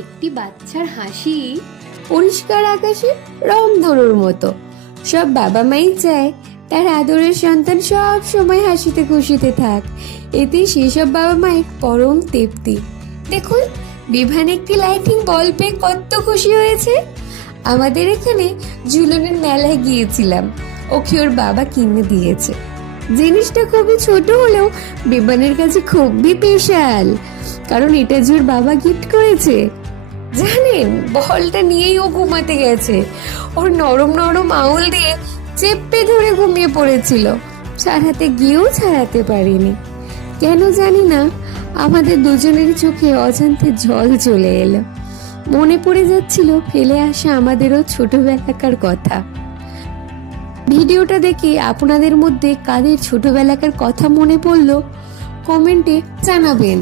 একটি বাচ্চার হাসি পরিষ্কার আকাশে রংধনুর মতো। সব বাবা মাই চায় তার আদরের সন্তান সব সময় হাসিতে খুশিতে থাক। এতে সেসব বাবা মায়ের পরম তৃপ্তি। দেখুন, বিভান একটি লাইটিং বল পেয়ে কত খুশি হয়েছে। আমাদের এখানে ঝুলনের মেলায় গিয়েছিলাম, ওকে ওর বাবা কিনে দিয়েছে। জিনিসটা খুবই ছোট হলেও বিভানের কাছে খুবই স্পেশাল, কারণ এটা যে ওর বাবা গিফট করেছে। জানেন, বলটা নিয়েই ও ঘুমাতে গেছে। ওর নরম নরম আঙুল দিয়ে চেপে ধরে ঘুমিয়ে পড়েছিল। ছাড়াতে গিয়েও ছাড়াতে পারিনি। কেন জানি না, আমাদের দুজনের চোখে অজান্তে জল চলে এলো। মনে পড়ে যাচ্ছিল ফেলে আসা আমাদেরও ছোটবেলাকার কথা। ভিডিওটা দেখে আপনাদের মধ্যে কাদের ছোটবেলাকার কথা মনে পড়লো কমেন্টে জানাবেন।